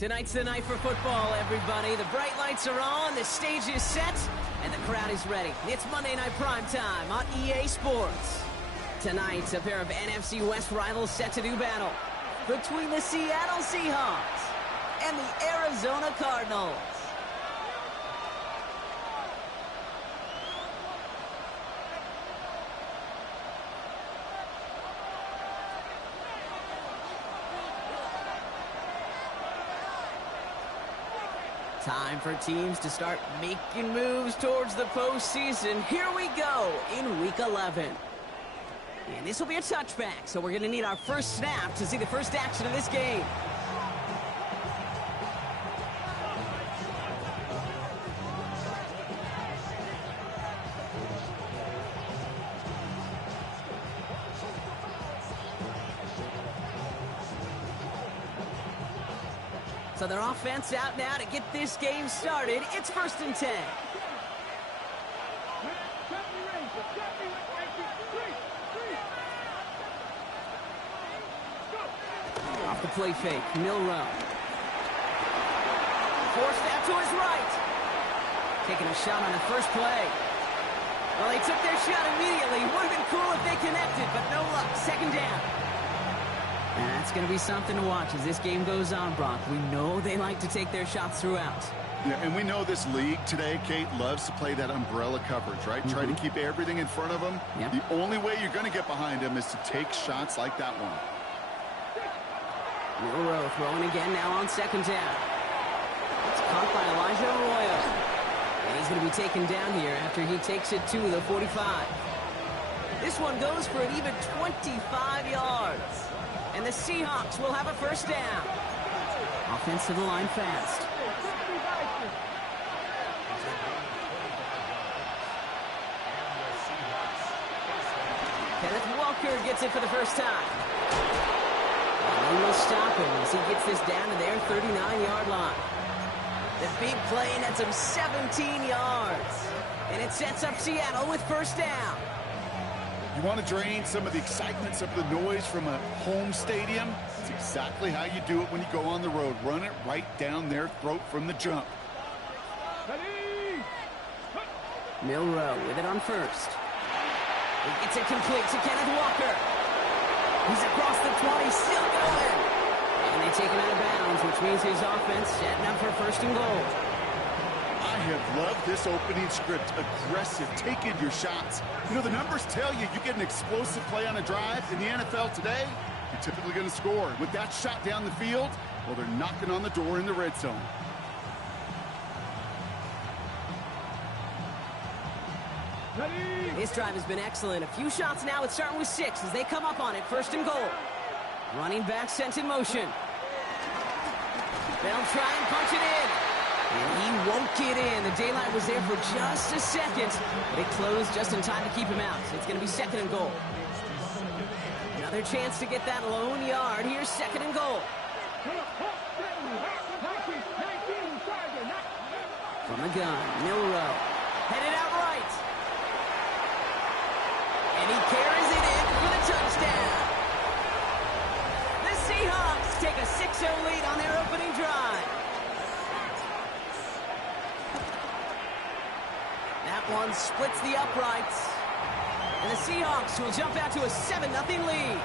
Tonight's the night for football, everybody. The bright lights are on, the stage is set, and the crowd is ready. It's Monday Night Primetime on EA Sports. Tonight, a pair of NFC West rivals set to do battle between the Seattle Seahawks and the Arizona Cardinals. Time for teams to start making moves towards the postseason. Here we go in Week 11. And this will be a touchback, so we're going to need our first snap to see the first action of this game. So their offense out now to get this game started. It's 1st and 10. Off the play fake, Milrow. Forced out to his right. Taking a shot on the first play. Well, they took their shot immediately. Would have been cool if they connected, but no luck. 2nd down. And that's going to be something to watch as this game goes on, Brock. We know they like to take their shots throughout. Yeah, and we know this league today, Kate, loves to play that umbrella coverage, right? Try to keep everything in front of them. Yep. The only way you're going to get behind them is to take shots like that one. Milrow throwing again now on 2nd down. It's caught by Elijah Arroyo. And he's going to be taken down here after he takes it to the 45. This one goes for an even 25 yards. And the Seahawks will have a first down. Offense to the line fast. Kenneth Walker gets it for the first time. And he will stop him as he gets this down to their 39-yard line. The big play nets him 17 yards. And it sets up Seattle with first down. You want to drain some of the excitement, some of the noise from a home stadium? It's exactly how you do it when you go on the road. Run it right down their throat from the jump. Milrow with it on first. He gets it complete to Kenneth Walker. He's across the 20, still going. And they take him out of bounds, which means his offense setting up for 1st and goal. I have loved this opening script. Aggressive, taking your shots. You know, the numbers tell you get an explosive play on a drive in the NFL today, you're typically going to score. With that shot down the field, well, they're knocking on the door in the red zone. This drive has been excellent. A few shots now. It's starting with 6 as they come up on it. 1st and goal. Running back sent in motion. They'll try and punch it in. And he won't get in. The daylight was there for just a second, but it closed just in time to keep him out. So it's going to be 2nd and goal. Another chance to get that lone yard. Here's 2nd and goal. From the gun, Milrow. Headed out right. And he carries it in for the touchdown. The Seahawks take a 6-0 lead on their opening drive. That one splits the uprights. And the Seahawks will jump out to a 7-0 lead.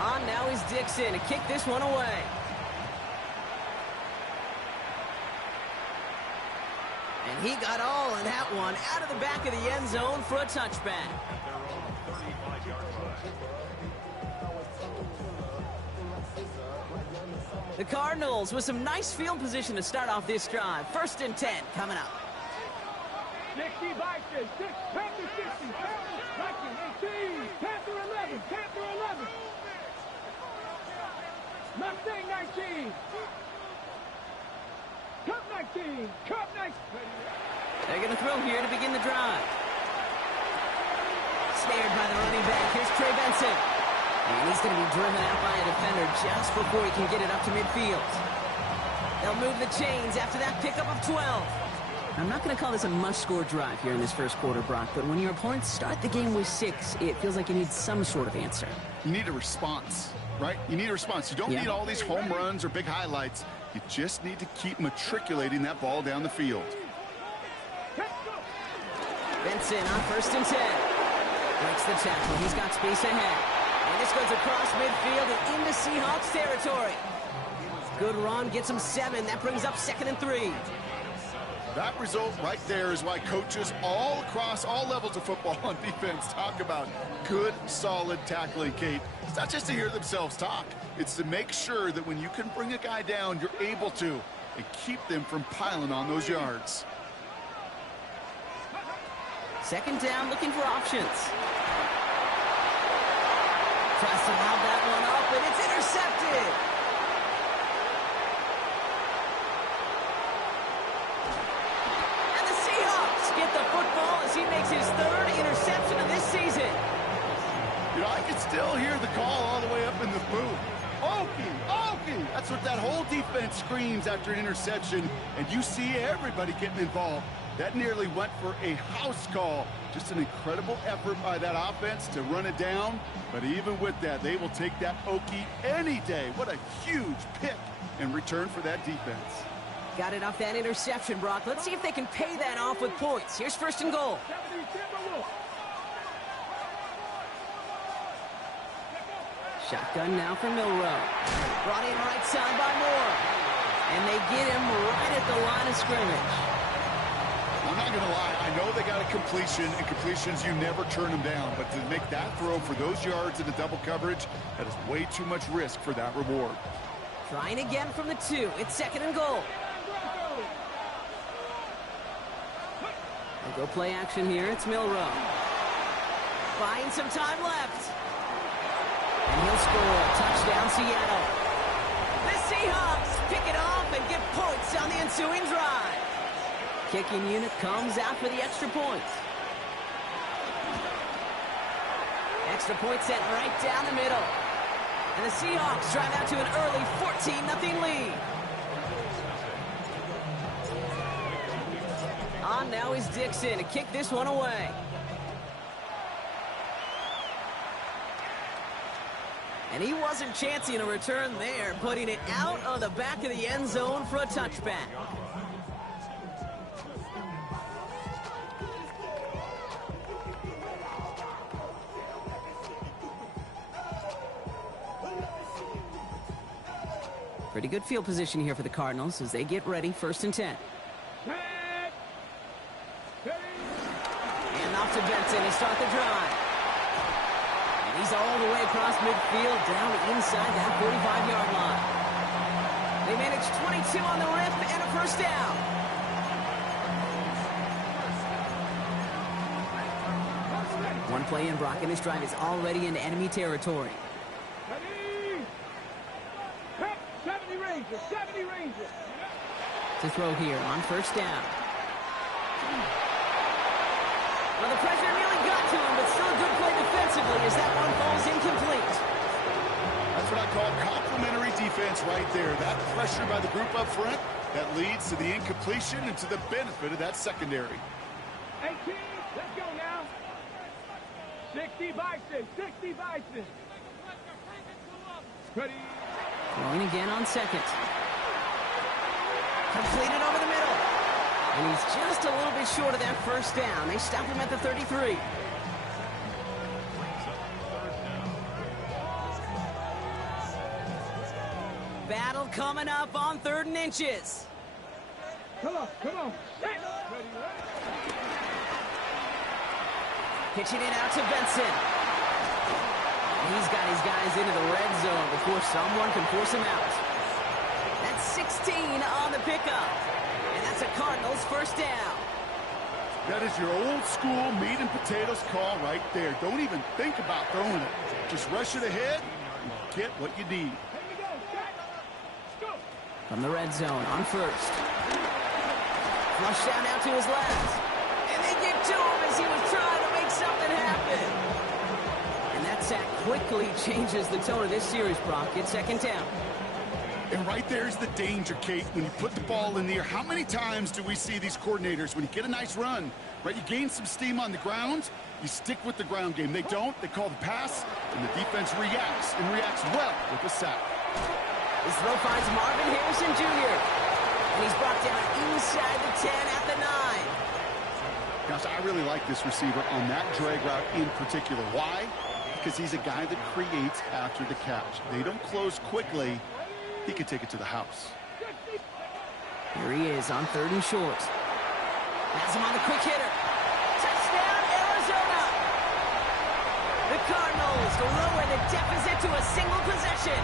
On now is Dixon to kick this one away. And he got all of that one out of the back of the end zone for a touchback. The Cardinals with some nice field position to start off this drive. 1st and 10 coming up. 60 Vikings, 6, Panther 60, Vikings 18, Panther 11, Panther 11. Mustang 19. Cup 19, Cup 19. They're going to throw here to begin the drive. Snared by the running back. Here's Trey Benson. And he's going to be driven out by a defender just before he can get it up to midfield. They'll move the chains after that pickup of 12. I'm not going to call this a must-score drive here in this first quarter, Brock, but when your opponents start the game with 6, it feels like you need some sort of answer. You need a response, right? You need a response. You don't need all these home runs or big highlights. You just need to keep matriculating that ball down the field. Benson on 1st and 10. Breaks the tackle. He's got space ahead. And this goes across midfield and into Seahawks territory. Good run, gets him 7. That brings up 2nd and 3. That result right there is why coaches all across all levels of football on defense talk about good, solid tackling, Kate. It's not just to hear themselves talk. It's to make sure that when you can bring a guy down, you're able to, and keep them from piling on those yards. 2nd down, looking for options. Tries to lob that one up, and it's intercepted. And the Seahawks get the football as he makes his 3rd interception of this season. You know, I can still hear the call all the way up in the booth. Okie, Okie! That's what that whole defense screams after an interception, and you see everybody getting involved. That nearly went for a house call. Just an incredible effort by that offense to run it down. But even with that, they will take that Okie any day. What a huge pick in return for that defense. Got it off that interception, Brock. Let's see if they can pay that off with points. Here's 1st and goal. Shotgun now for Milrow. Brought in right side by Moore. And they get him right at the line of scrimmage. I'm not going to lie. I know they got a completion, and completions, you never turn them down. But to make that throw for those yards in the double coverage, that is way too much risk for that reward. Trying again from the 2. It's 2nd and goal. They'll go play action here. It's Milrow. Buying some time left. And he'll score. Touchdown, Seattle. The Seahawks pick it off and get points on the ensuing drive. Kicking unit comes out for the extra point. Extra point set right down the middle. And the Seahawks drive out to an early 14-0 lead. On now is Dixon to kick this one away. And he wasn't chancing a return there, putting it out on the back of the end zone for a touchback. Pretty good field position here for the Cardinals as they get ready, 1st and 10. And off to Benson to start the drive. And he's all the way across midfield, down inside that 45-yard line. They managed 22 on the rip and a 1st down. One play in, Brock, and this drive is already into enemy territory. 70 Rangers. To throw here on 1st down. Well, the pressure nearly got to him, but still a good play defensively as that one falls incomplete. That's what I call complementary defense right there. That pressure by the group up front, that leads to the incompletion and to the benefit of that secondary. 18, let's go now. 60 Bison, 60 Bison. Ready. Throwing again on 2nd. Completed over the middle. And he's just a little bit short of that 1st down. They stop him at the 33. Battle coming up on 3rd and inches. Come on. Pitching it out to Benson. He's got his guys into the red zone before someone can force him out. That's 16 on the pickup. And that's a Cardinals 1st down. That is your old school meat and potatoes call right there. Don't even think about throwing it. Just rush it ahead and get what you need. From the red zone on 1st. Flush down now to his left. And they get to him as he was trying to make something happen. And that sack quickly changes the tone of this series, Brock. It's second down. And right there's the danger, Kate, when you put the ball in the air. How many times do we see these coordinators, when you get a nice run, right, you gain some steam on the ground, you stick with the ground game. They don't, they call the pass, and the defense reacts, and reacts well with a sack. This throw finds Marvin Harrison Jr., and he's brought down inside the 10 at the 9. Gosh, I really like this receiver on that drag route in particular. Why? Because he's a guy that creates after the catch. They don't close quickly. He can take it to the house. Here he is on 3rd and short. Has him on the quick hitter. Touchdown, Arizona! The Cardinals lower the deficit to a single possession.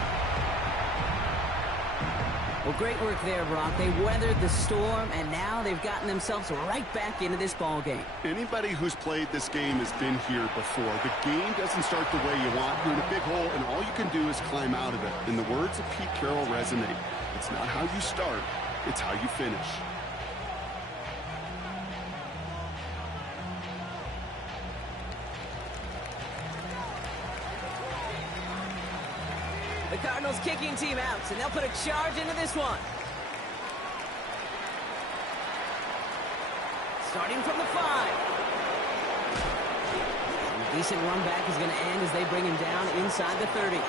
Well, great work there, Brock. They weathered the storm, and now they've gotten themselves right back into this ball game. Anybody who's played this game has been here before. The game doesn't start the way you want. You're in a big hole, and all you can do is climb out of it. And the words of Pete Carroll resonate. It's not how you start, it's how you finish. The Cardinals kicking team out, and they'll put a charge into this one. Starting from the 5. And a decent run back is going to end as they bring him down inside the 30.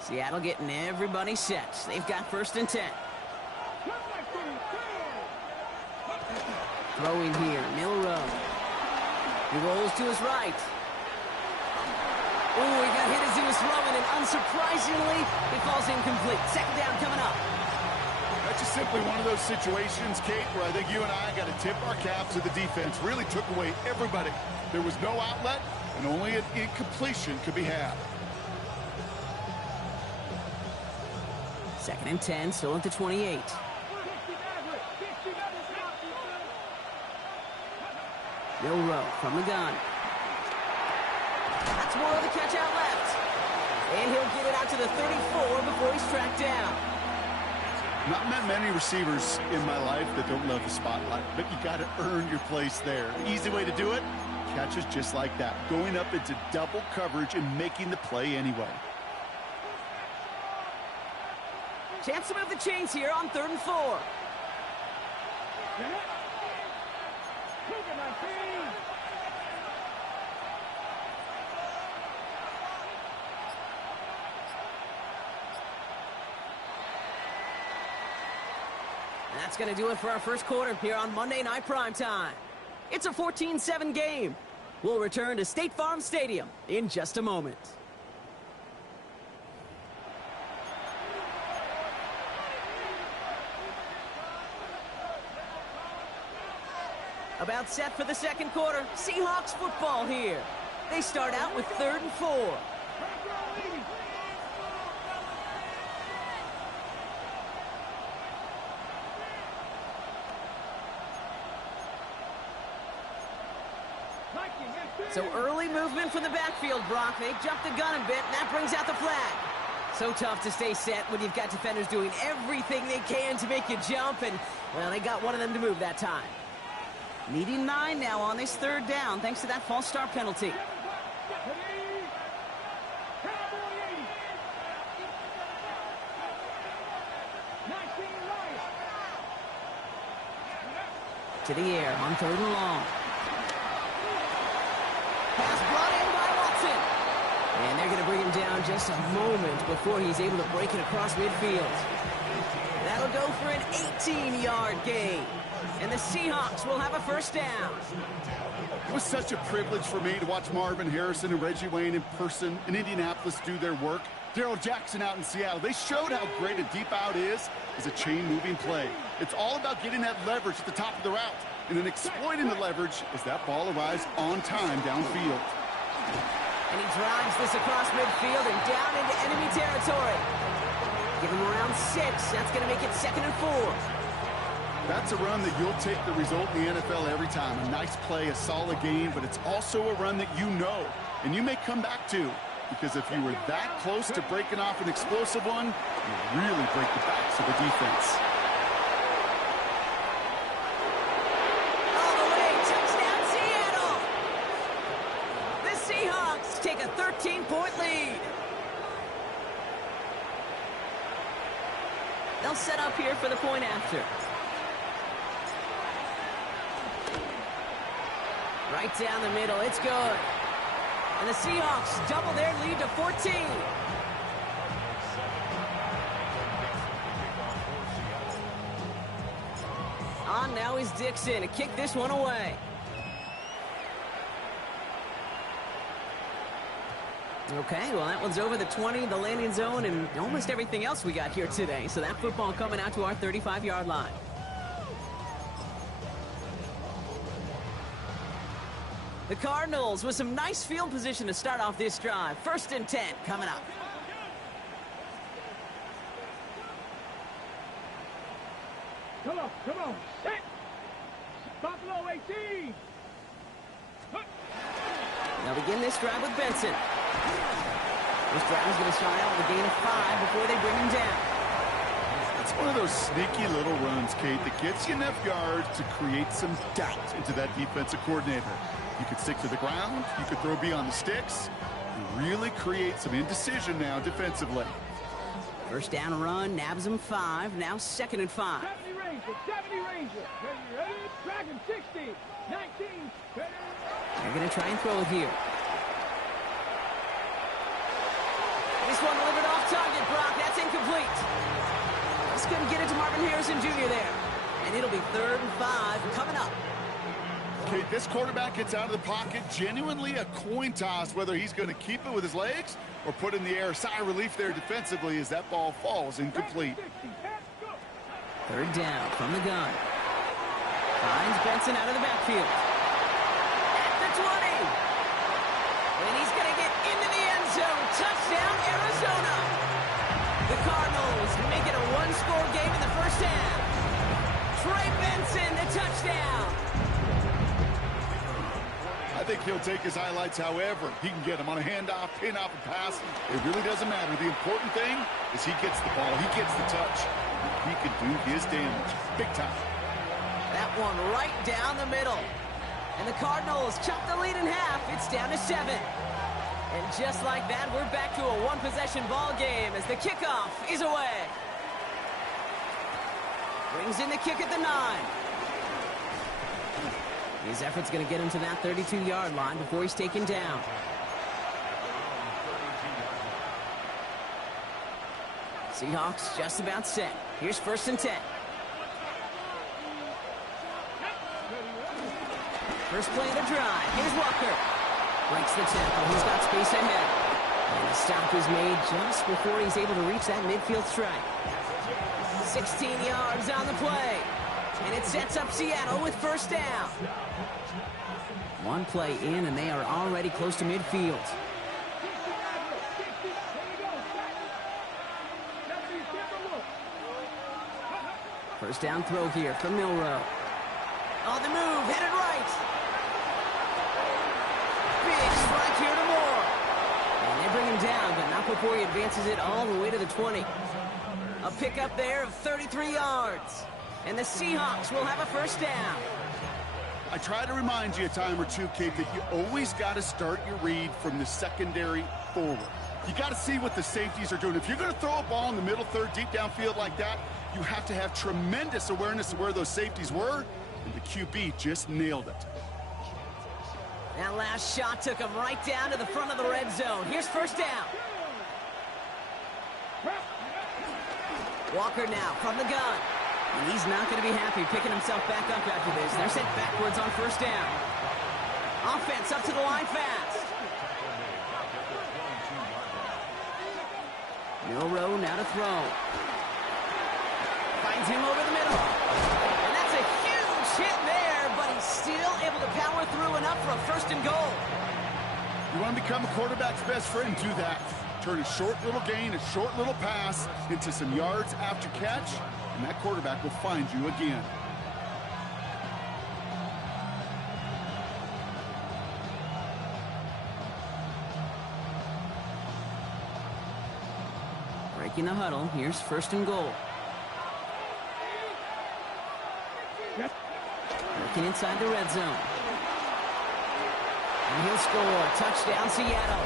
Seattle getting everybody set. They've got 1st and 10. Throwing here, Milrow. He rolls to his right. Ooh, he got hit as he was throwing, and unsurprisingly, he falls incomplete. 2nd down coming up. That's just simply one of those situations, Kate, where I think you and I got to tip our cap to the defense. Really took away everybody. There was no outlet, and only an incompletion could be had. 2nd and 10, still at the 28. Milrow from the gun. That's more of the catch out left. And he'll get it out to the 34 before he's tracked down. Not met many receivers in my life that don't love the spotlight, but you got to earn your place there. The easy way to do it, catches just like that, going up into double coverage and making the play anyway. Chance to move the chains here on 3rd and 4. And that's going to do it for our first quarter here on Monday Night Primetime. It's a 14-7 game. We'll return to State Farm Stadium in just a moment. About set for the 2nd quarter. Seahawks football here. They start out with 3rd and 4. So early movement from the backfield, Brock. They jumped the gun a bit, and that brings out the flag. So tough to stay set when you've got defenders doing everything they can to make you jump, and, well, they got one of them to move that time. Needing 9 now on this 3rd down, thanks to that false start penalty. To the air on 3rd and long. Pass brought in by Watson. And they're going to bring him down just a moment before he's able to break it across midfield. That'll go for an 18-yard gain. And the Seahawks will have a 1st down. It was such a privilege for me to watch Marvin Harrison and Reggie Wayne in person in Indianapolis do their work. Darrell Jackson out in Seattle. They showed how great a deep out is as a chain-moving play. It's all about getting that leverage at the top of the route and then exploiting the leverage as that ball arrives on time downfield. And he drives this across midfield and down into enemy territory. Give him around 6. That's going to make it 2nd and 4. That's a run that you'll take the result in the NFL every time. A nice play, a solid game, but it's also a run that you know and you may come back to, because if you were that close to breaking off an explosive one, you really break the backs of the defense. All the way, touchdown Seattle! The Seahawks take a 13-point lead. They'll set up here for the point after. Right down the middle, it's good. And the Seahawks double their lead to 14. On now is Dixon to kick this one away. Okay, well, that one's over the 20, the landing zone, and almost everything else we got here today. So that football coming out to our 35-yard line. The Cardinals with some nice field position to start off this drive. 1st and 10 coming up. Come on, set. Buffalo 18. They'll begin this drive with Benson. This drive is going to start out with a gain of 5 before they bring him down. It's one of those sneaky little runs, Kate, that gets you enough yards to create some doubt into that defensive coordinator. You could stick to the ground, you could throw beyond the sticks, and really create some indecision now defensively. First down run, nabs him 5, now 2nd and 5. 70 Ranger. Ready, Dragon 60, 19, ready. They're going to try and throw it here. This one delivered off target, Brock. That's incomplete. Just couldn't get it to Marvin Harrison Jr. there. And it'll be 3rd and 5 coming up. Okay, this quarterback gets out of the pocket, genuinely a coin toss whether he's going to keep it with his legs or put in the air. Sigh of relief there defensively as that ball falls incomplete. 3rd down from the gun. Finds Benson out of the backfield. At the 20. And he's going to get into the end zone. Touchdown, Arizona. The Cardinals make it a one-score game in the first half. Trey Benson, the touchdown. I think he'll take his highlights however he can get them on a handoff, pin-off, and pass. It really doesn't matter. The important thing is he gets the ball, he gets the touch. He can do his damage big time. That one right down the middle. And the Cardinals chop the lead in half. It's down to 7. And just like that, we're back to a one-possession ball game as the kickoff is away. Brings in the kick at the 9. His effort's going to get him to that 32-yard line before he's taken down. Seahawks just about set. Here's 1st and 10. First play of the drive. Here's Walker. Breaks the tackle. He's got space ahead. And the stop is made just before he's able to reach that midfield strike. 16 yards on the play. And it sets up Seattle with 1st down. One play in, and they are already close to midfield. First down throw here from Milrow. On the move, headed right. Big strike here to Moore. And they bring him down, but not before he advances it all the way to the 20. A pickup there of 33 yards. And the Seahawks will have a 1st down. I try to remind you a time or two, Kate, that you always got to start your read from the secondary forward. You got to see what the safeties are doing. If you're going to throw a ball in the middle third, deep downfield like that, you have to have tremendous awareness of where those safeties were, and the QB just nailed it. That last shot took him right down to the front of the red zone. Here's 1st down. Walker now from the gun. And he's not going to be happy picking himself back up after this. They're sent backwards on 1st down. Offense up to the line fast. Milrow now to throw. Finds him over the middle. And that's a huge hit there, but he's still able to power through enough for a 1st and goal. You want to become a quarterback's best friend, do that. Turn a short little gain, a short little pass into some yards after catch, and that quarterback will find you again. Breaking the huddle. Here's first and goal. Working inside the red zone. And he'll score. Touchdown, Seattle.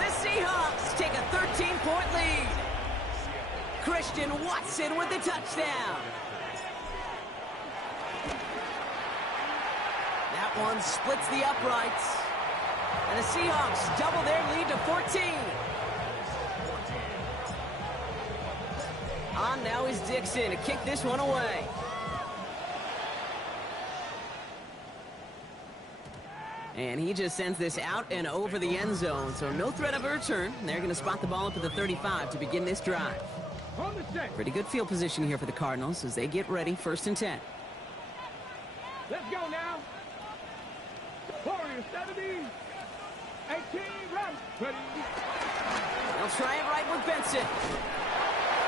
The Seahawks take a 13-point lead. Christian Watson with the touchdown. That one splits the uprights. And the Seahawks double their lead to 14. On now is Dixon to kick this one away. And he just sends this out and over the end zone, so no threat of a return. They're going to spot the ball up at the 35 to begin this drive. Pretty good field position here for the Cardinals as they get ready, first and 10. Let's go now. Warriors 70. 18, run. Ready. They'll try it right with Benson.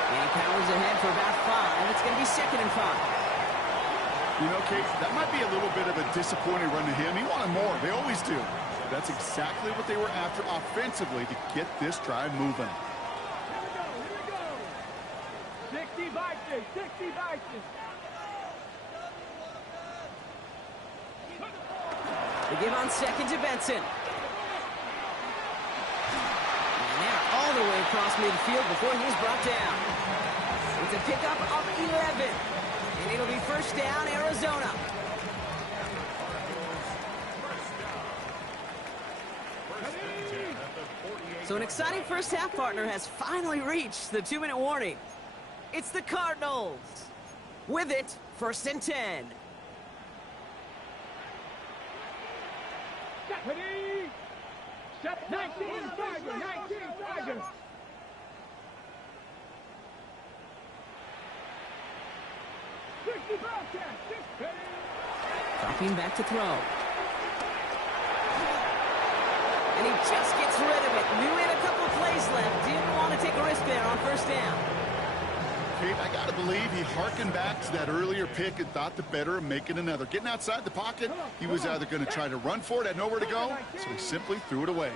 And he powers ahead for about 5. It's going to be second and 5. You know, Kate, that might be a little bit of a disappointing run to him. He wanted more. They always do. That's exactly what they were after offensively to get this drive moving. Here we go. 60 Vikings. 60 Vikings. They give on second to Benson. And they're all the way across midfield before he's brought down. It's a pickup of 11. And it'll be first down, Arizona. So an exciting first half, partner, has finally reached the 2-minute warning. It's the Cardinals. With it, first and 10. Ready. 19 Tiger. 19 Tiger. Dropping back to throw. And he just gets rid of it. Knew he had a couple plays left. Didn't want to take a risk there on first down. Kate, I got to believe he harkened back to that earlier pick and thought the better of making another. Getting outside the pocket, he was either going to try to run for it, had nowhere to go, so he simply threw it away.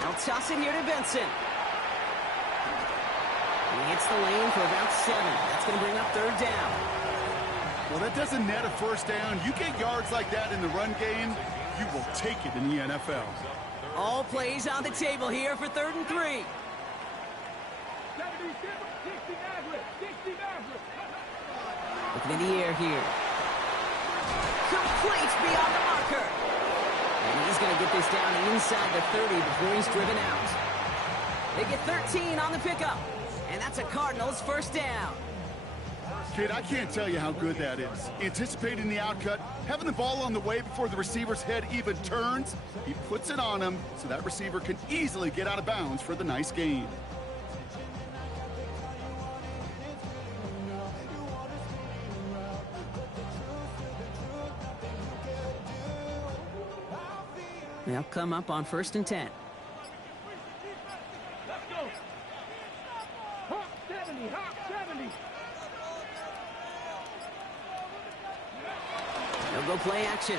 I'll toss it here to Benson. He hits the lane for about 7. That's going to bring up third down. Well, that doesn't net a first down. You get yards like that in the run game, you will take it in the NFL. All plays on the table here for third and 3. 60 Maverick. 60 Maverick. Looking in the air here. Complete beyond the marker. And he's going to get this down inside the 30 before he's driven out. They get 13 on the pickup. And that's a Cardinals first down. Kid, I can't tell you how good that is. Anticipating the outcut, having the ball on the way before the receiver's head even turns, he puts it on him so that receiver can easily get out of bounds for the nice gain. They'll come up on first and 10. Let's go. Hawk 70. Hawk 70. They'll go play action.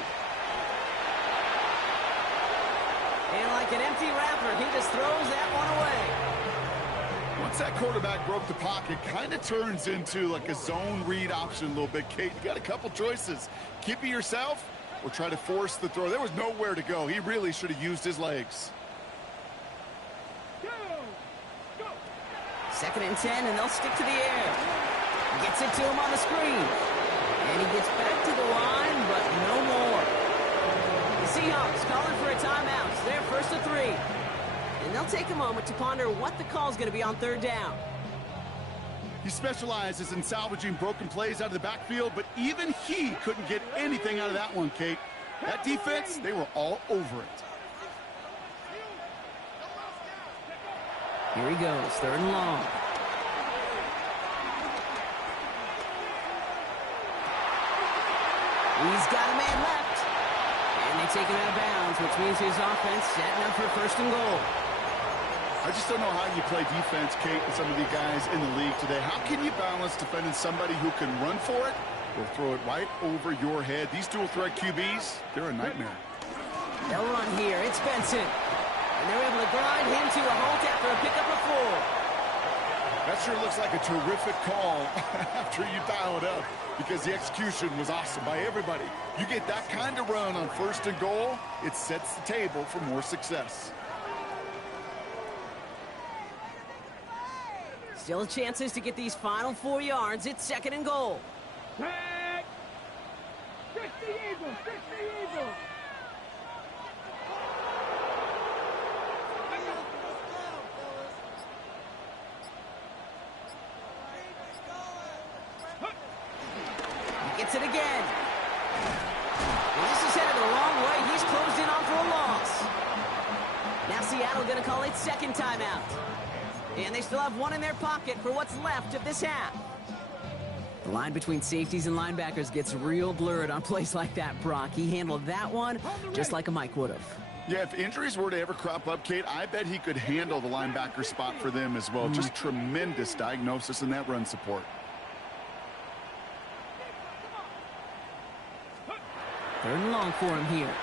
And like an empty wrapper, he just throws that one away. Once that quarterback broke the pocket, kind of turns into like a zone read option a little bit. Kate, you got a couple choices. Keep it yourself or try to force the throw. There was nowhere to go. He really should have used his legs. Go. Go. Second and 10, and they'll stick to the air. Gets it to him on the screen. And he gets back to the line, but no more. The Seahawks calling for a timeout. They're first to 3. And they'll take a moment to ponder what the call is going to be on third down. He specializes in salvaging broken plays out of the backfield, but even he couldn't get anything out of that one, Kate. That defense, they were all over it. Here he goes, third and long. He's got a man left. And they take him out of bounds, which means his offense setting up for first and goal. I just don't know how you play defense, Kate, with some of the guys in the league today. How can you balance defending somebody who can run for it or throw it right over your head? These dual threat QBs, they're a nightmare. They'll run here. It's Benson. And they're able to grind him to a halt after a pickup of 4. That sure looks like a terrific call after you dial it up, because the execution was awesome by everybody. You get that kind of run on 1st and goal, it sets the table for more success. Still chances to get these final 4 yards. It's 2nd and goal. Tag. 60 Eagles, 60 Eagles. Gets it again. And this is headed the wrong way. He's closed in on for a loss. Now Seattle going to call its 2nd timeout. And they still have 1 in their pocket for what's left of this half. The line between safeties and linebackers gets real blurred on plays like that, Brock. He handled that one just like a Mike would have. Yeah, if injuries were to ever crop up, Kate, I bet he could handle the linebacker spot for them as well. Just tremendous diagnosis in that run support. 3rd and long for him here.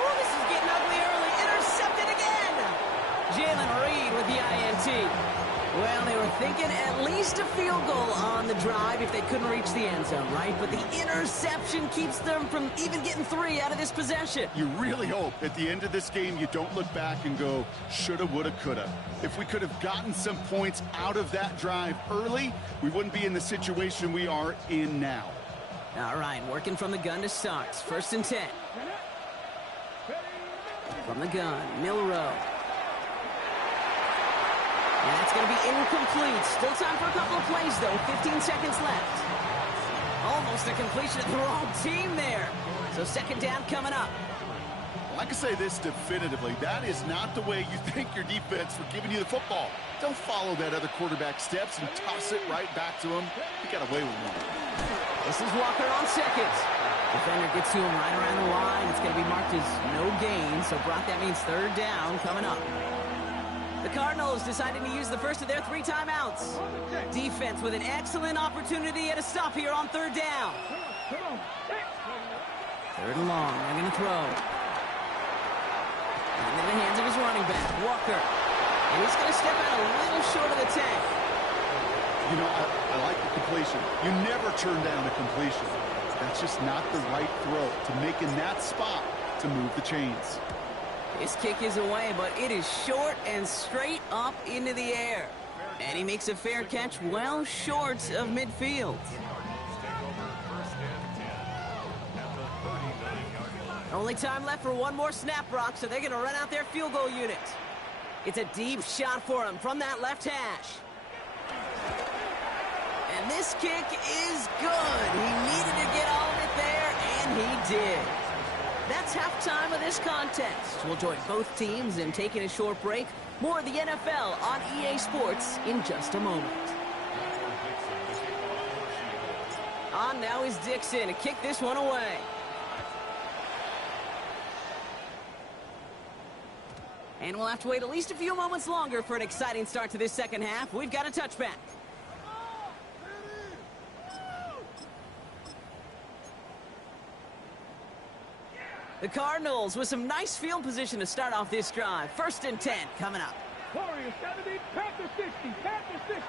Oh, this is getting ugly early. Intercepted again. Jalen Reed with the INT. Well, they were thinking at least a field goal on the drive if they couldn't reach the end zone, right? But the interception keeps them from even getting 3 out of this possession. You really hope at the end of this game you don't look back and go, shoulda, woulda, coulda. If we could have gotten some points out of that drive early, we wouldn't be in the situation we are in now. All right, working from the gun to start. 1st and 10. From the gun, Milrow. And that's going to be incomplete. Still time for a couple of plays, though. 15 seconds left. Almost a completion of the wrong team there. So 2nd down coming up. Well, I can say this definitively. That is not the way you thank your defense for giving you the football. Don't follow that other quarterback steps and toss it right back to him. You got away with one. This is Walker on 2nd. Defender gets to him right around the line. It's going to be marked as no gain. So, Brock, that means 3rd down coming up. The Cardinals deciding to use the first of their 3 timeouts. Defense with an excellent opportunity at a stop here on 3rd down. 3rd and long. They're going to throw. Into the hands of his running back, Walker. And he's going to step out a little short of the tank. You know, I like the completion. You never turn down a completion. That's just not the right throw to make in that spot to move the chains. His kick is away, but it is short and straight up into the air. And he makes a fair catch well short of midfield. Only time left for 1 more snap, Brock, so they're going to run out their field goal unit. It's a deep shot for him from that left hash. And this kick is good. He needed to get all of it there, and he did. That's halftime of this contest. We'll join both teams in taking a short break. More of the NFL on EA Sports in just a moment. On now is Dixon to kick this one away. And we'll have to wait at least a few moments longer for an exciting start to this 2nd half. We've got a touchback. The Cardinals with some nice field position to start off this drive. 1st and 10 coming up. Warriors 70, Panther 60, Panther 60.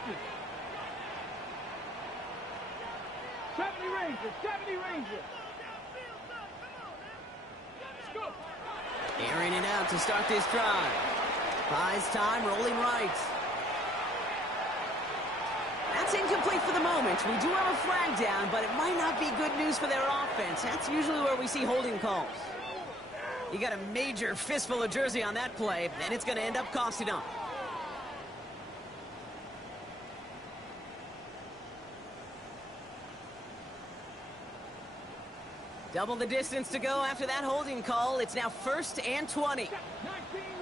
70 Rangers, 70 Rangers. Let's go. Airing it out to start this drive. Buys time, rolling right. That's incomplete for the moment. We do have a flag down, but it might not be good news for their offense. That's usually where we see holding calls. You got a major fistful of jersey on that play, and it's going to end up costing them. Double the distance to go after that holding call. It's now 1st and 20. 19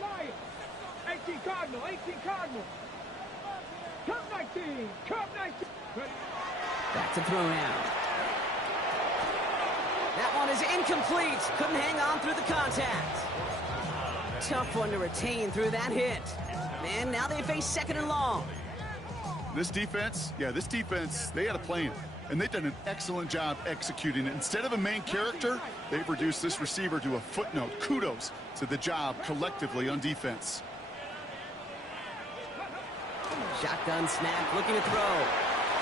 Lions, 18 Cardinal, 18 Cardinal. Cup 19, Cup 19. Back to throw now. That one is incomplete. Couldn't hang on through the contact. Tough one to retain through that hit. And now they face 2nd and long. This defense, they got a plan. and they've done an excellent job executing it. Instead of a main character, they've reduced this receiver to a footnote. Kudos to the job collectively on defense. Shotgun snap, looking to throw.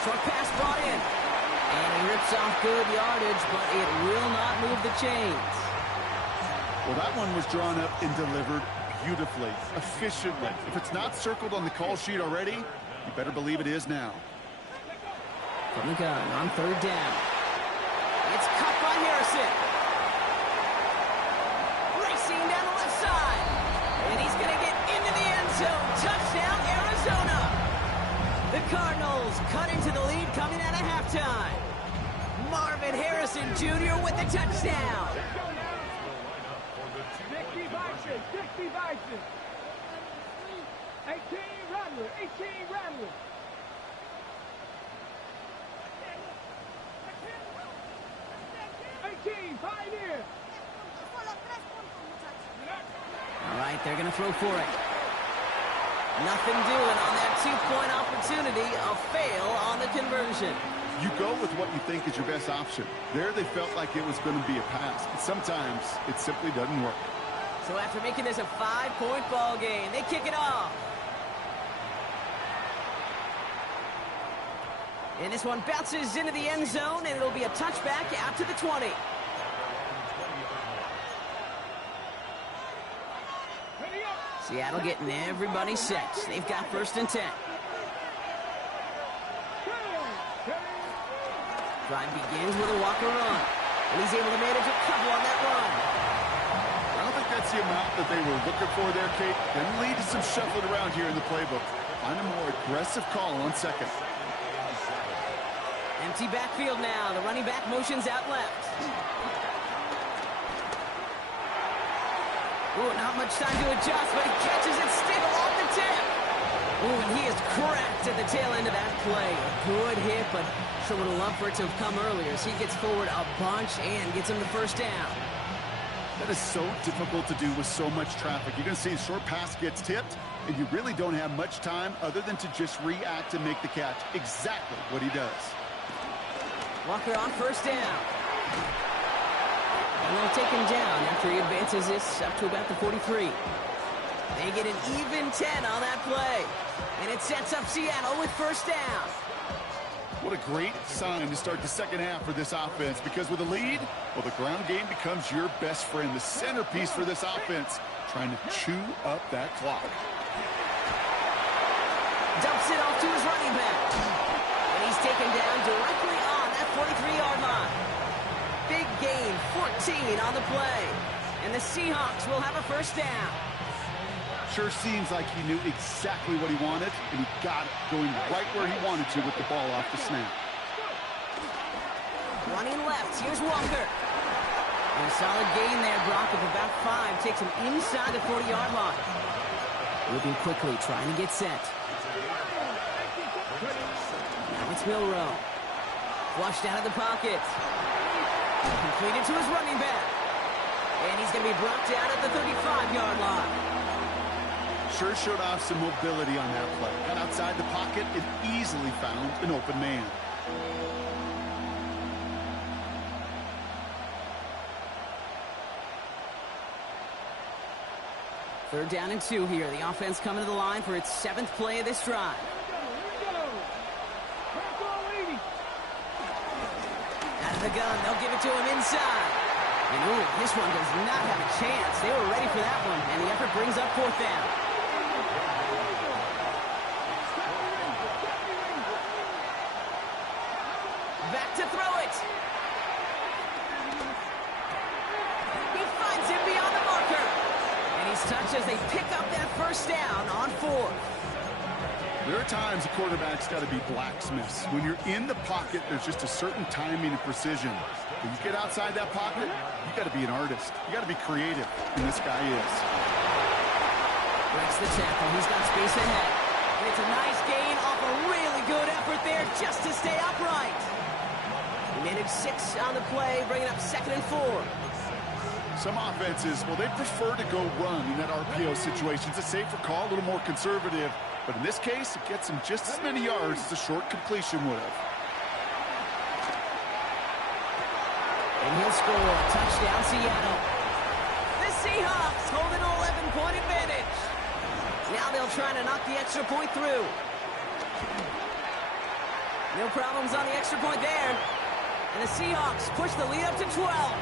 Short pass brought in. And he rips off good yardage, but it will not move the chains. Well, that one was drawn up and delivered beautifully, efficiently. If it's not circled on the call sheet already, you better believe it is now. From the gun on third down. It's cut by Harrison. Racing down the left side. And he's going to get into the end zone. Touchdown, Arizona. The Cardinals cut into the lead coming out of halftime. Marvin Harrison Jr. with the touchdown. 60 Bison, 60 Bison. 18 Rattler, 18 Rattler. 18 Pioneer. All right, they're going to throw for it. Nothing doing on that two-point opportunity. A fail on the conversion. You go with what you think is your best option. There they felt like it was going to be a pass, but sometimes it simply doesn't work. So after making this a 5-point ball game, they kick it off. And this one bounces into the end zone, and it'll be a touchback out to the 20. Seattle getting everybody set. They've got 1st and 10. Drive begins with a Walker run, and he's able to manage a couple on that run. I don't think that's the amount that they were looking for there, Kate. Then lead to some shuffling around here in the playbook. Find a more aggressive call on second. Empty backfield now. The running back motions out left. Ooh, not much time to adjust, but he catches it still off the tip. Ooh, and he is cracked at the tail end of that play. A good hit, but sure would have loved for it to have come earlier as he gets forward a bunch and gets him the 1st down. That is so difficult to do with so much traffic. You're going to see a short pass gets tipped, and you really don't have much time other than to just react and make the catch. Exactly what he does. Walker on 1st down. And they'll take him down after he advances this up to about the 43. They get an even 10 on that play. And it sets up Seattle with 1st down. What a great sign to start the second half for this offense, because with a lead, well, the ground game becomes your best friend, the centerpiece for this offense, trying to chew up that clock. Dumps it off to his running back. And he's taken down directly on that 43-yard line. Big gain, 14 on the play. And the Seahawks will have a 1st down. Sure seems like he knew exactly what he wanted, and he got it going right where he wanted to with the ball off the snap. Running left, here's Walker. And a solid gain there, Brock, of about 5. Takes him inside the 40-yard line. Moving quickly, trying to get set. Now it's Milrow. Flushed out of the pocket. Completed to his running back. And he's going to be brought down at the 35-yard line. Sure showed off some mobility on that play. Got outside the pocket and easily found an open man. Third down and 2 here. The offense coming to the line for its 7th play of this drive. Out of the gun, they'll give it to him inside. And ooh, this one does not have a chance. They were ready for that one, and the effort brings up 4th down. Back to throw it. He finds him beyond the marker. And he's touched as they pick up that 1st down on 4th. There are times a quarterback's got to be blacksmiths. When you're in the pocket, there's just a certain timing and precision. When you get outside that pocket, you got to be an artist. You got to be creative, and this guy is. Breaks the tackle. He's got space ahead. And it's a nice gain off a really good effort there just to stay upright. He managed 6 on the play, bringing up 2nd and 4. Some offenses, well, they prefer to go run in that RPO situation. It's a safer call, a little more conservative. But in this case, it gets him just as many yards as a short completion would have. And he'll score. Touchdown, Seattle. The Seahawks hold an 11-point advantage. Now they'll try to knock the extra point through. No problems on the extra point there. And the Seahawks push the lead up to 12.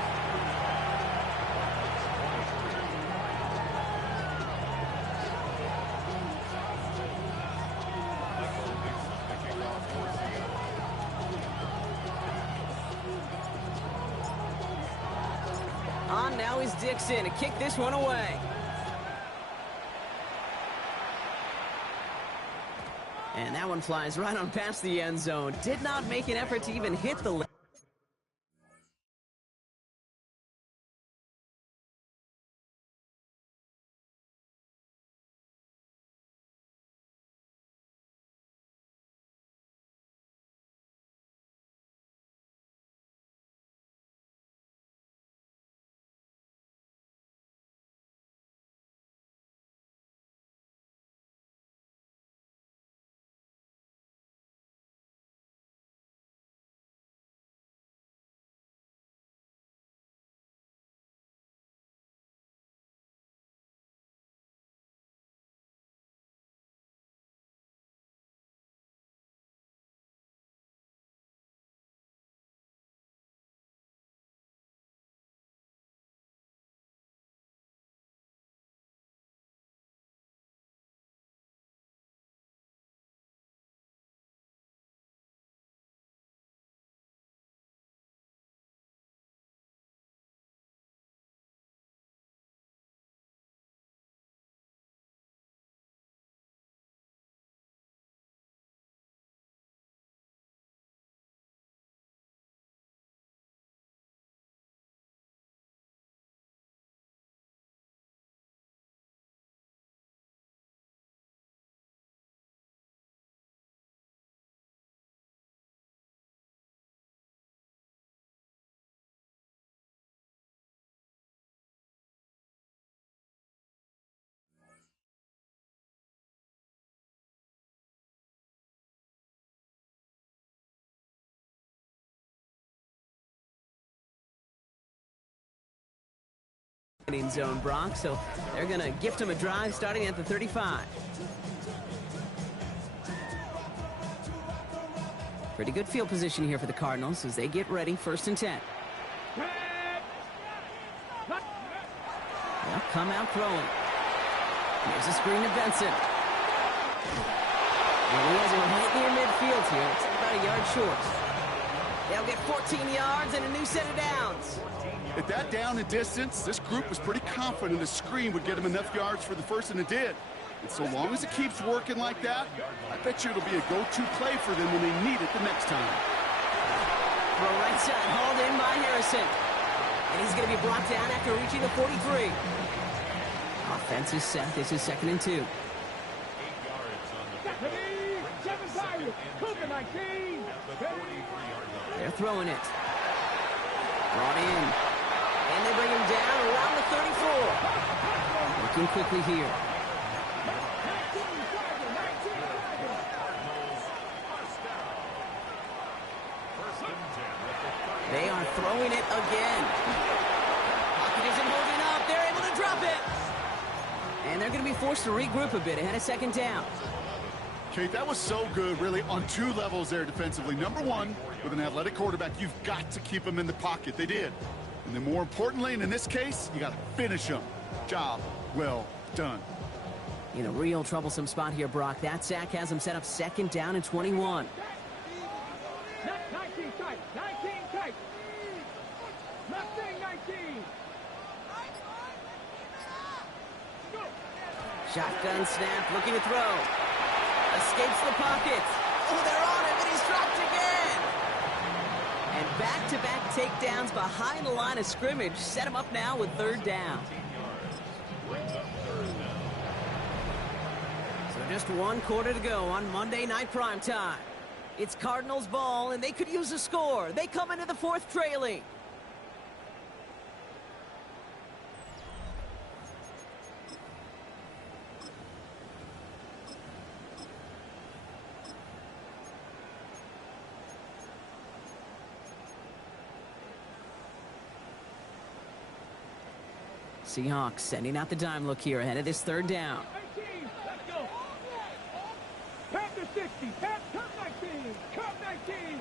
On now is Dixon to kick this one away. And that one flies right on past the end zone. Did not make an effort to even hit the... zone, Brock, so they're going to gift him a drive starting at the 35. Pretty good field position here for the Cardinals as they get ready, 1st and 10. They'll come out throwing. Here's a screen to Benson. And he has it right near midfield here. It's about a yard short. They'll get 14 yards and a new set of downs. At that down and distance, this group was pretty confident a screen would get them enough yards for the first, and it did. And so long as it keeps working like that, I bet you it'll be a go-to play for them when they need it the next time. Throw right side, hauled in by Harrison. And he's going to be brought down after reaching the 43. Offense is set. This is 2nd and 2. They're throwing it. Brought in. And they bring him down around the 34. Looking quickly here. They are throwing it again. Pocket isn't holding up. They're able to drop it. And they're going to be forced to regroup a bit ahead of 2nd down. Kate, that was so good, really, on 2 levels there defensively. Number 1, with an athletic quarterback, you've got to keep him in the pocket. They did. And then more importantly, and in this case, you got to finish him. Job well done. In a real troublesome spot here, Brock. That sack has him set up 2nd down and 21. 19 tight. 19 tight. Nothing 19. Shotgun snap, looking to throw. Escapes the pocket. Oh, they're on him, and he's dropped again. And back-to-back takedowns behind the line of scrimmage set him up now with 3rd down. So just 1 quarter to go on Monday Night Primetime. It's Cardinals ball, and they could use a score. They come into the 4th trailing. Seahawks sending out the dime look here ahead of this third down. 18, let's go. Panther 60, Panther 19, Cup 19.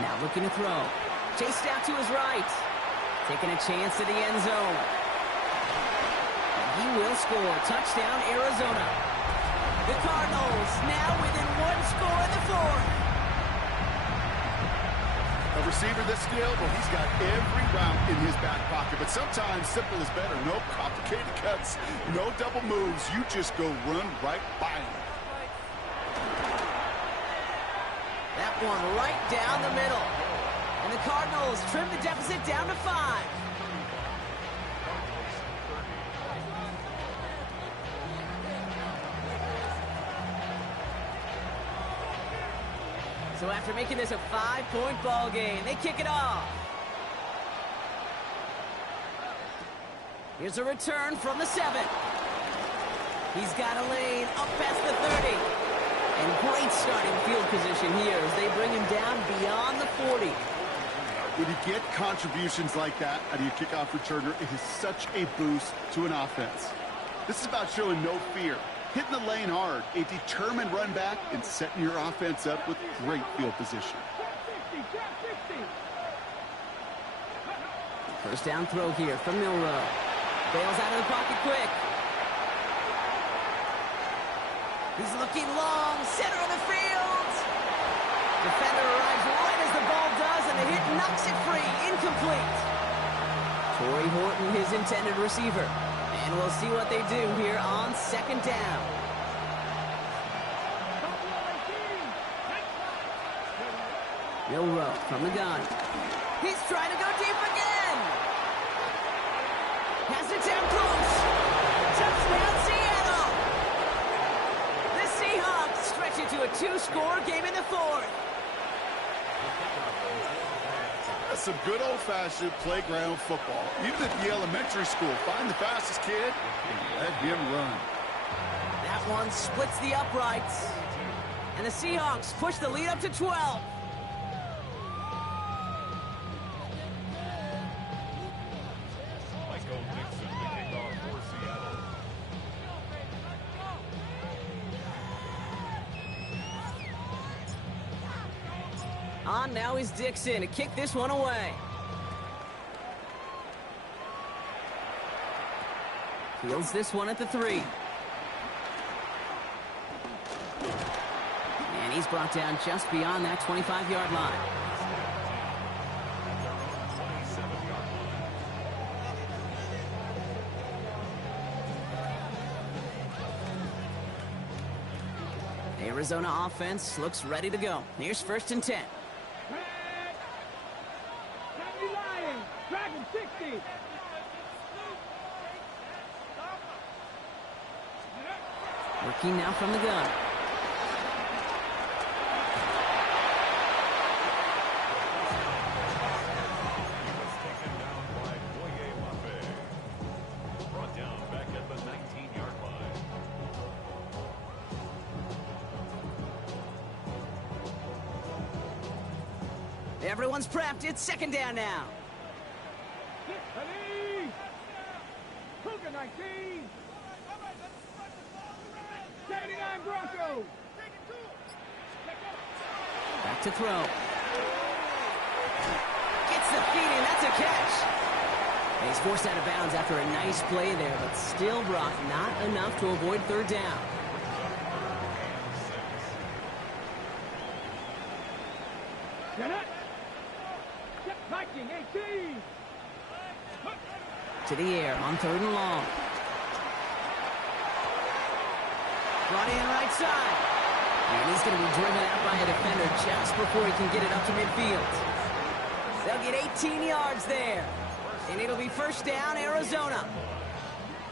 Now looking to throw. Chased out to his right. Taking a chance to the end zone. And he will score. Touchdown, Arizona. The Cardinals now within one score in the fourth. A receiver this skilled, well, he's got every route in his back pocket. But sometimes simple is better. No complicated cuts, no double moves. You just go run right by him. That one right down the middle. And the Cardinals trim the deficit down to 5. So after making this a 5-point ball game, they kick it off. Here's a return from the 7. He's got a lane up past the 30. And great starting field position here as they bring him down beyond the 40. When you get contributions like that out of your kickoff returner, it is such a boost to an offense. This is about showing no fear, hitting the lane hard, a determined run back, and setting your offense up with great field position. First down throw here from Milroe. Bails out of the pocket quick. He's looking long, center of the field. Defender arrives right as the ball does, and the hit knocks it free. Incomplete. Torrey Horton, his intended receiver. And we'll see what they do here on second down. Milroe from the gun. He's trying to go deep again. Has it down close. Touchdown, Seattle. The Seahawks stretch it to a 2-score game in the fourth. That's some good old-fashioned playground football. Even at the elementary school, find the fastest kid and let him run. That one splits the uprights. And the Seahawks push the lead up to 12. On now is Dixon to kick this one away. Fields this one at the 3. And he's brought down just beyond that 25-yard line. The Arizona offense looks ready to go. Here's 1st and 10. Dragon 60. Working now from the gun. Brought down back at the 19-yard line. Everyone's prepped. It's 2nd down now. Cougar 19. 79 Broncos. Back to throw. Gets the feet in. That's a catch. And he's forced out of bounds after a nice play there, but still brought not enough to avoid 3rd down. Viking 18. To the air on 3rd and long. Brought in right side. And he's going to be driven out by a defender just before he can get it up to midfield. They'll get 18 yards there. And it'll be 1st down, Arizona.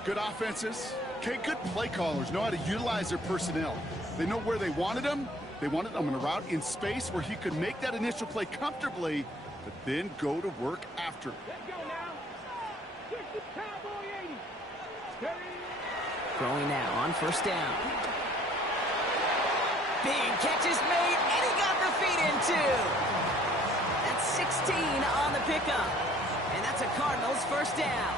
Good offenses. Okay, good play callers know how to utilize their personnel. They know where they wanted them. They wanted them in a route in space where he could make that initial play comfortably, but then go to work after. Let's go now. 60 Cowboy 80. Throwing now on 1st down. Big catch is made, and he got the feet in, too. That's 16 on the pickup. And that's a Cardinals first down.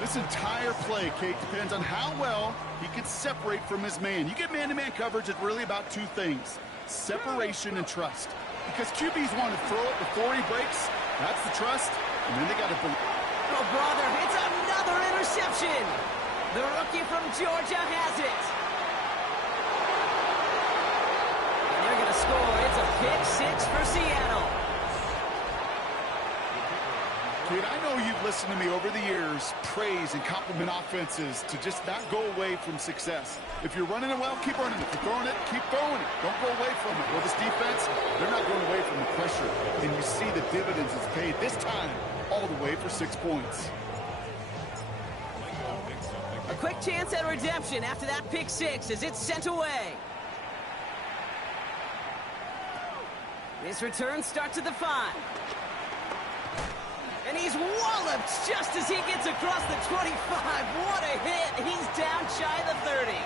This entire play, Kate, depends on how well he can separate from his man. You get man-to-man coverage, it's really about two things: separation and trust. Because QBs want to throw it before he breaks. That's the trust. And then they got to believe. Oh, brother, it's another interception. The rookie from Georgia has it. And they're going to score. It's a pick six for Seattle. Kid, I know you've listened to me over the years praise and compliment offenses to just not go away from success. If you're running it well, keep running it. If you're throwing it, keep throwing it. Don't go away from it. Well, this defense, they're not going away from the pressure. And you see the dividends it's paid this time all the way for 6 points. A quick chance at redemption after that pick six as it's sent away. This return starts at the 5. And he's walloped just as he gets across the 25. What a hit. He's down shy of the 30.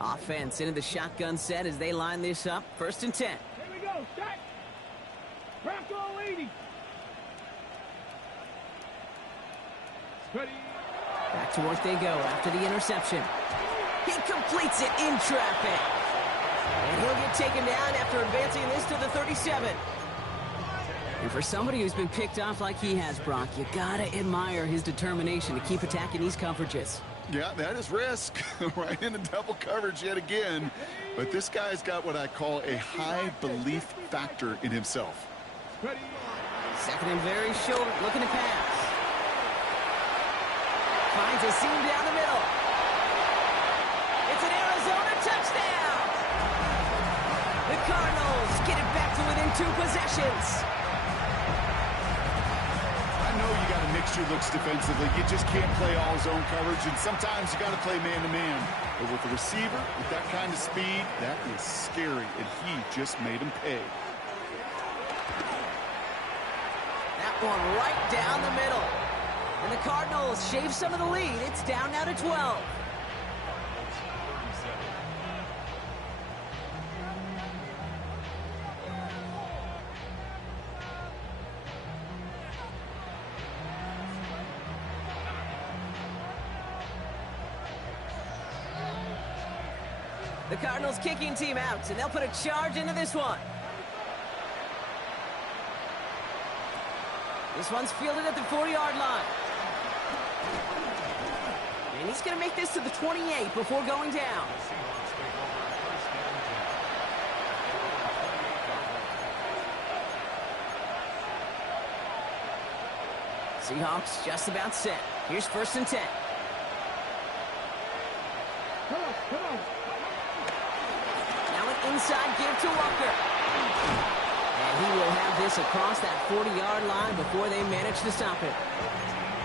Offense into the shotgun set as they line this up. 1st and 10. Here we go. Set. Bronco 80. Ready. Back to work they go after the interception. He completes it in traffic. And he'll get taken down after advancing this to the 37. And for somebody who's been picked off like he has, Brock, you gotta admire his determination to keep attacking these coverages. Yeah, that is risk. Right into double coverage yet again. But this guy's got what I call a high belief factor in himself. Ready. 2nd and very short, looking to pass. Finds a seam down the middle. It's an Arizona touchdown. The Cardinals get it back to within 2 possessions. I know you got to mix your looks defensively. You just can't play all zone coverage, and sometimes you got to play man-to-man. But with the receiver, with that kind of speed, that is scary, and he just made him pay. That one right down the middle. And the Cardinals shave some of the lead. It's down now to 12. The Cardinals kicking team out, and they'll put a charge into this one. This one's fielded at the 40-yard line. And he's going to make this to the 28 before going down. Seahawks just about set. Here's 1st and 10. Come on, come on. Now an inside give to Walker. And he will have this across that 40-yard line before they manage to stop it.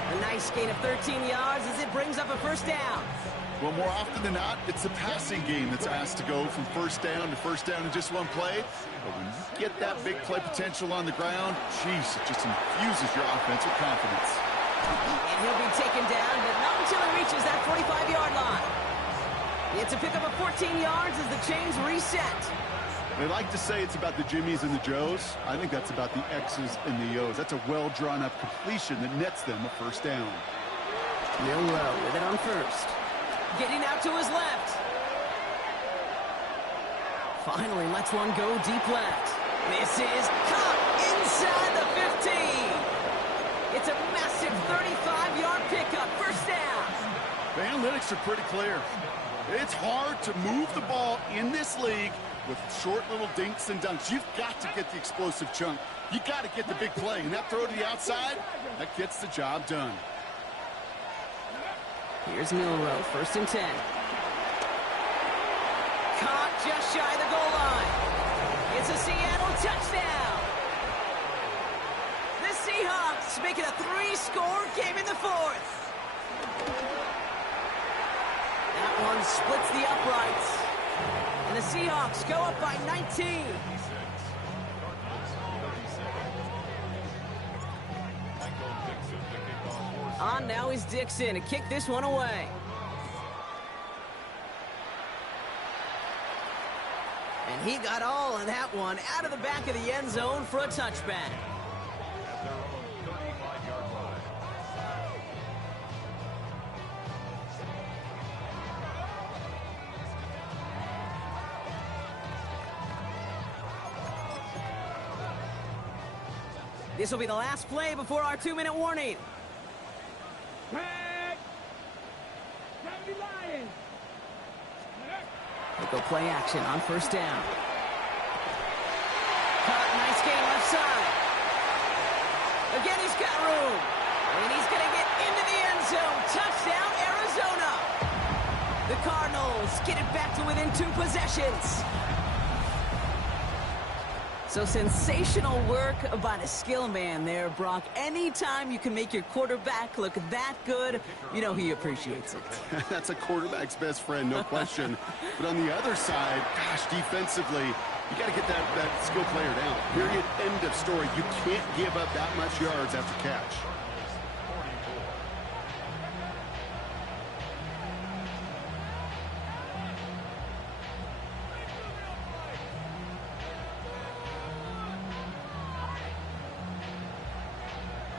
A nice gain of 13 yards as it brings up a 1st down. Well, more often than not, it's a passing game that's asked to go from 1st down to 1st down in just one play. But when you get that big play potential on the ground, geez, it just infuses your offense with confidence. And he'll be taken down, but not until he reaches that 45-yard line. It's a pickup of 14 yards as the chains reset. They like to say it's about the Jimmies and the Joes. I think that's about the X's and the O's. That's a well-drawn-up completion that nets them a 1st down. Milrow with it on 1st. Getting out to his left. Finally lets one go deep left. This is caught inside the 15. It's a massive 35-yard pickup. 1st down. The analytics are pretty clear. It's hard to move the ball in this league with short little dinks and dunks. You've got to get the explosive chunk. You got to get the big play. And that throw to the outside, that gets the job done. Here's Milrow, 1st and 10. Caught just shy of the goal line. It's a Seattle touchdown. The Seahawks make it a 3-score game in the 4th. That one splits the uprights. And the Seahawks go up by 19. On now is Dixon to kick this one away. And he got all of that one out of the back of the end zone for a touchback. This will be the last play before our 2-minute warning. Tag. Miami Lions. They go play action on first down. Caught, nice gain left side. Again, he's got room. And he's going to get into the end zone. Touchdown, Arizona. The Cardinals get it back to within 2 possessions. So sensational work by the skill man there, Brock. Anytime you can make your quarterback look that good, you know he appreciates it. That's a quarterback's best friend, no question. But on the other side, gosh, defensively, you got to get that skill player down. Period, end of story. You can't give up that much yards after catch.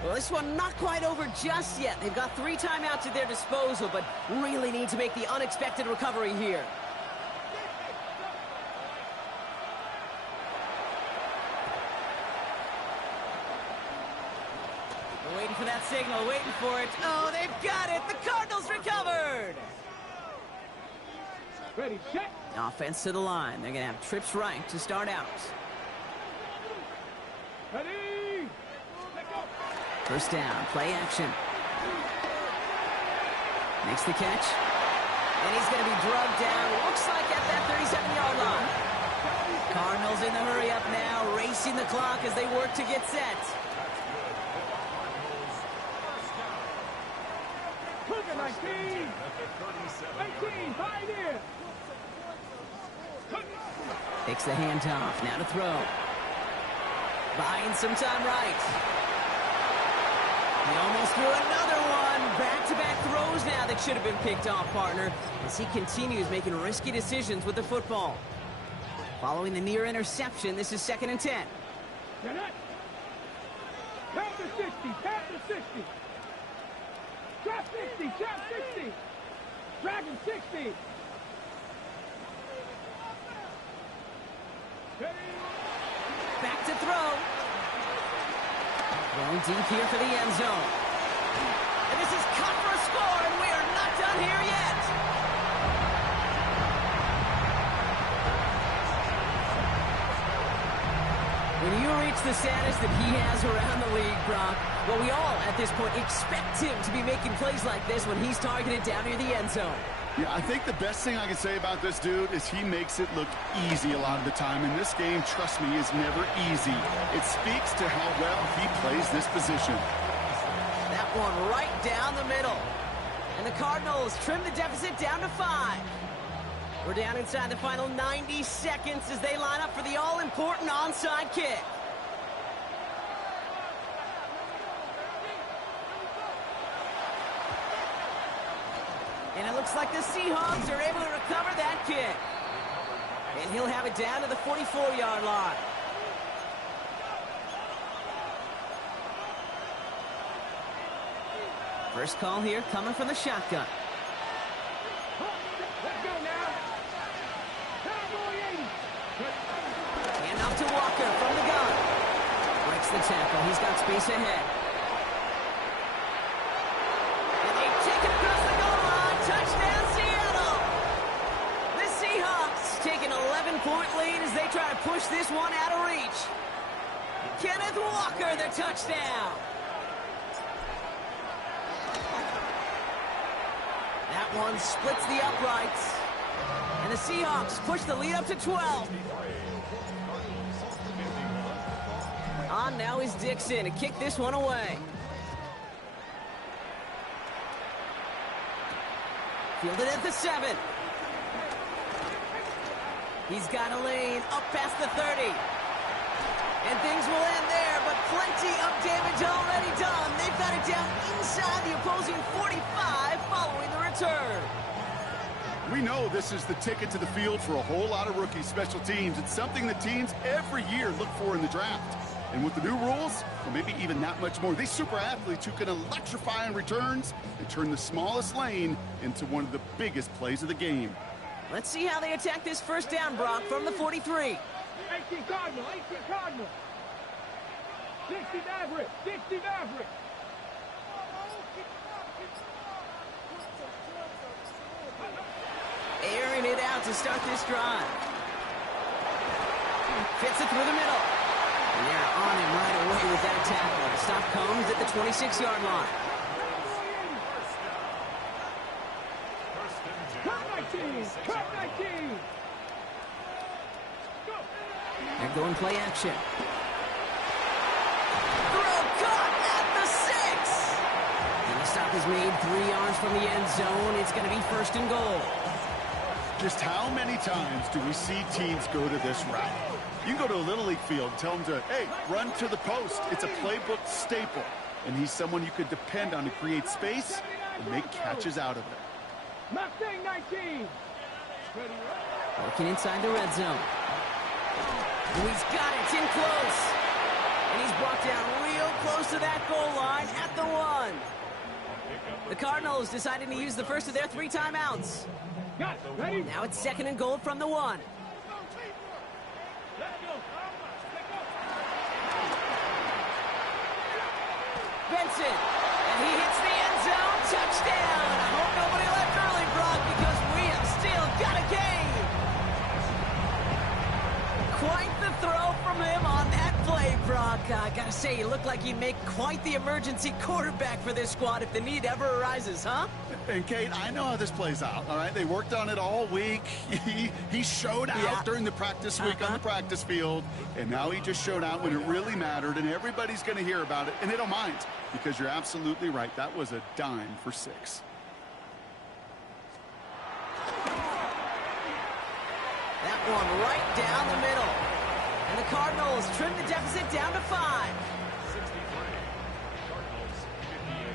Well, this one not quite over just yet. They've got 3 timeouts at their disposal, but really need to make the unexpected recovery here. We're waiting for that signal, waiting for it. Oh, they've got it. The Cardinals recovered. Ready, set. Offense to the line. They're going to have trips right to start out. Ready. First down, play action. Makes the catch. And he's going to be drugged down. Looks like at that 37-yard line. Cardinals in the hurry up now, racing the clock as they work to get set. Look at 19. 19, pioneer. Takes the handoff, now to throw. Buying some time right. He almost threw another one. Back-to-back throws now that should have been picked off, partner, as he continues making risky decisions with the football. Following the near interception, this is 2nd and 10. Count to 60, count to 60. Trap 60, trap 60. Dragon 60. Back to throw. Going deep here for the end zone. And this is cut for a score, and we are not done here yet. When you reach the status that he has around the league, Brock, well, we all, at this point, expect him to be making plays like this when he's targeted down near the end zone. Yeah, I think the best thing I can say about this dude is he makes it look easy a lot of the time. And this game, trust me, is never easy. It speaks to how well he plays this position. That one right down the middle. And the Cardinals trim the deficit down to 5. We're down inside the final 90 seconds as they line up for the all-important onside kick. And it looks like the Seahawks are able to recover that kick. And he'll have it down to the 44-yard line. First call here coming from the shotgun. Let's go now. Cowboy 80. Hand off to Walker from the gun. Breaks the tackle. He's got space ahead. And they take it across the goal line. Touchdown, Seattle. The Seahawks take an 11-point lead as they try to push this one out of reach. Kenneth Walker, the touchdown. That one splits the uprights. And the Seahawks push the lead up to 12. On now is Dixon to kick this one away. Fielded at the 7. He's got a lane up past the 30. And things will end there, but plenty of damage already done. They've got it down inside the opposing 45 following the return. We know this is the ticket to the field for a whole lot of rookie special teams. It's something that teams every year look for in the draft. And with the new rules, well, maybe even that much more, these super athletes who can electrify on returns and turn the smallest lane into one of the biggest plays of the game. Let's see how they attack this first down, Brock, from the 43. 18 Cardinal, 18 Cardinal. 60 Maverick, 60 Maverick. Airing it out to start this drive. Fits it through the middle. And they're on him right away with that tackle. The stop comes at the 26-yard line. Cut 19, cut 19. They're going play action. Throw caught at the 6. And the stop is made 3 yards from the end zone. It's going to be first and goal. Just how many times do we see teams go to this route? You can go to a Little League field and tell them to, hey, run to the post. It's a playbook staple. And he's someone you could depend on to create space and make catches out of it. Mustang 19. Working inside the red zone. Oh, he's got it. It's in close. And he's brought down real close to that goal line at the 1. The Cardinals decided to use the first of their 3 timeouts. Got it. Ready? Now it's second and goal from the 1. Benson, and he hits the end zone. Touchdown. I hope nobody left early, Brock, because we have still got a game. Quite the throw from him on that play, Brock. I gotta say, you look like you'd make quite the emergency quarterback for this squad if the need ever arises, huh? And Kate, I know how this plays out, all right? They worked on it all week. He showed out during the practice week on the practice field, and now he just showed out when it really mattered, and everybody's going to hear about it, and they don't mind, because you're absolutely right. That was a dime for 6. That one right down the middle. And the Cardinals trim the deficit down to 5. 63. Cardinals 58.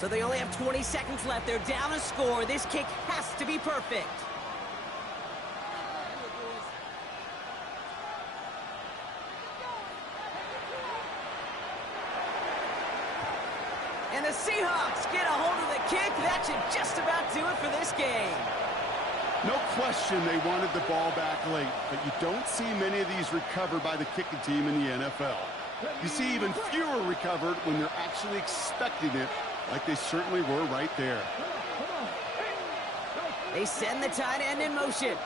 So they only have 20 seconds left. They're down a score. This kick has to be perfect. And the Seahawks get a hold of the kick. That should just about do it for this game. No question they wanted the ball back late, but you don't see many of these recovered by the kicking team in the NFL. You see even fewer recovered when they're actually expecting it, like they certainly were right there. They send the tight end in motion.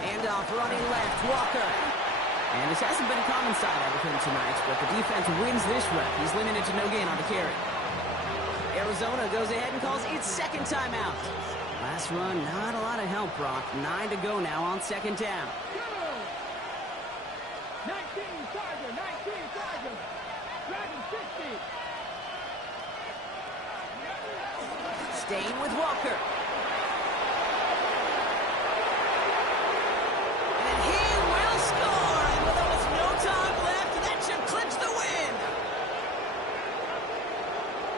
Handoff running left, Walker. And this hasn't been a common sight out of him tonight, but the defense wins this rep. He's limited to no gain on the carry. Arizona goes ahead and calls its second timeout. Last run, not a lot of help, Brock. 9 to go now on second down. 19 Tiger, 19 Tiger. Dragon 60. Staying with Walker. And he will score. And with almost no time left, that should clinch the win.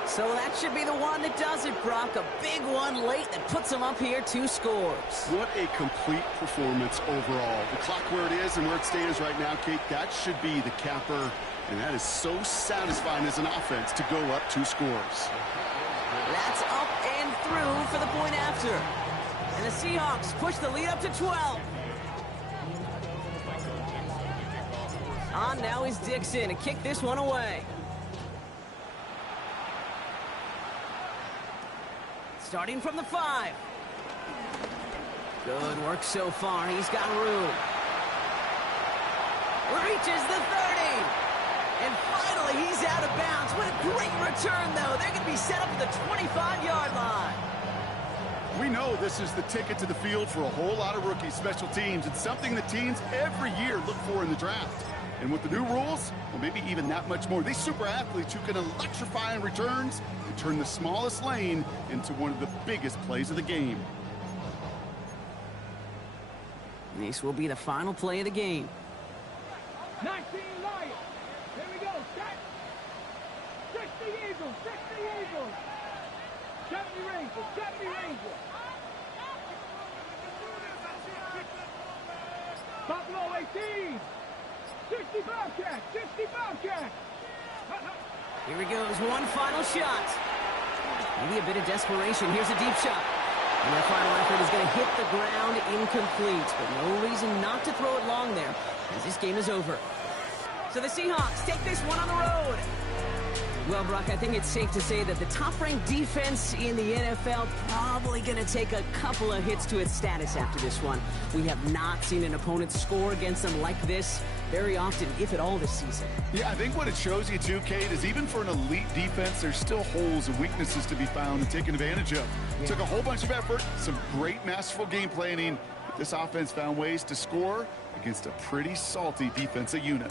So that should be the one that does it, Brock. A big one late that puts them up here 2 scores. What a complete performance overall. The clock where it is and where it stands right now, Kate, that should be the capper. And that is so satisfying as an offense to go up 2 scores. That's up and through for the point after. And the Seahawks push the lead up to 12. On now is Dixon to kick this one away. Starting from the 5. Good work so far. He's got room. Reaches the 30. And finally, he's out of bounds. What a great return, though. They're going to be set up at the 25-yard line. We know this is the ticket to the field for a whole lot of rookie special teams. It's something that teams every year look for in the draft. And with the new rules, well, maybe even that much more. These super athletes who can electrify in returns and turn the smallest lane into one of the biggest plays of the game. This will be the final play of the game. 19 Lions. Here we go. Set. 60 Eagles. 60 Eagles. 70 Rangers. 70 Rangers. Buffalo 18. 60 Bobcats. 60 Bobcats. Here he goes, one final shot. Maybe a bit of desperation. Here's a deep shot. And their final effort is going to hit the ground incomplete, but no reason not to throw it long there, as this game is over. So the Seahawks take this one on the road. Well, Brock, I think it's safe to say that the top-ranked defense in the NFL probably going to take a couple of hits to its status after this one. We have not seen an opponent score against them like this very often, if at all, this season. Yeah, I think what it shows you too, Kate, is even for an elite defense, there's still holes and weaknesses to be found and taken advantage of. Yeah. Took a whole bunch of effort, some great masterful game planning, but this offense found ways to score against a pretty salty defensive unit.